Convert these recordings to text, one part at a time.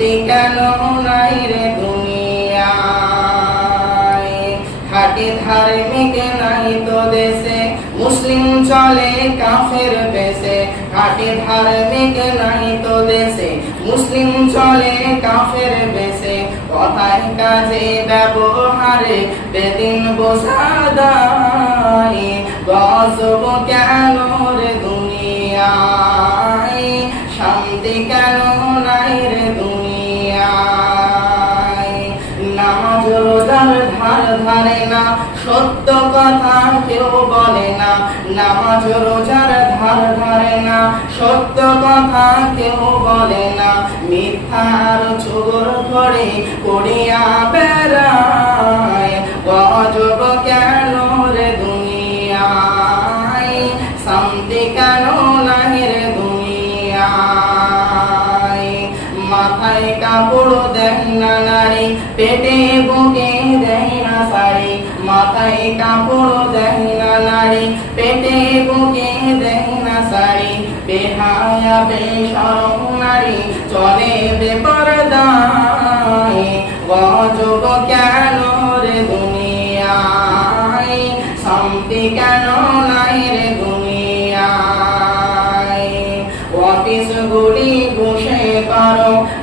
শান্তি কেন নাই রে দুনিয়ায়? খাটি ধার্মিক নাই তো দেশে। মুসলিম চলে, কাফের বেশে। খাটি ধার্মিক নাই তো দেশে। মুসলিম চলে, কাফের বেশে। কথায় কাজে ব্যবহারে বেদিন বোঝাদাই গজব কেন রে দুনিয়ায়? শান্তি কেন নাই রে দুনিয়ায় ধার ধারে সত্য কথা কেউ বলে না। নামাজ রোজার ধার ধারে না, সত্য কথা কেউ বলে না। মিথ্যার চোর করিয়া বেড়ায় কেন রে দুনিয়ায়? শান্তি কেন কাপড় দেয় না নারী, পেটে বুকে দেয় না শাড়ি, মাথায় কাপড় দেয় না নারী, পেটে বুকে দেয় না শাড়ি, বেহায়া বেশরম নারী চলে বেপরদায়। গজব কেন রে দুনিয়ায়? শান্তি কেন নাই রে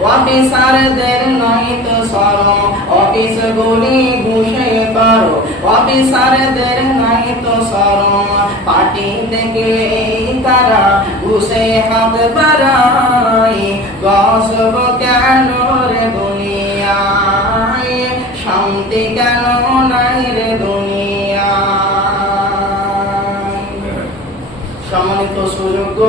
অফিসারদের নয় তো সরম অফিস গুলি ঘুষে করো অফিসারদের নয় তো সরম পার্টি দেখলে তারা ঘুষে হাত বাড়াই গসব কেন রে দুনিয়ায় শান্তি কেন নাই রে দুনিয়ায় সম্মানিত সুযোগ্য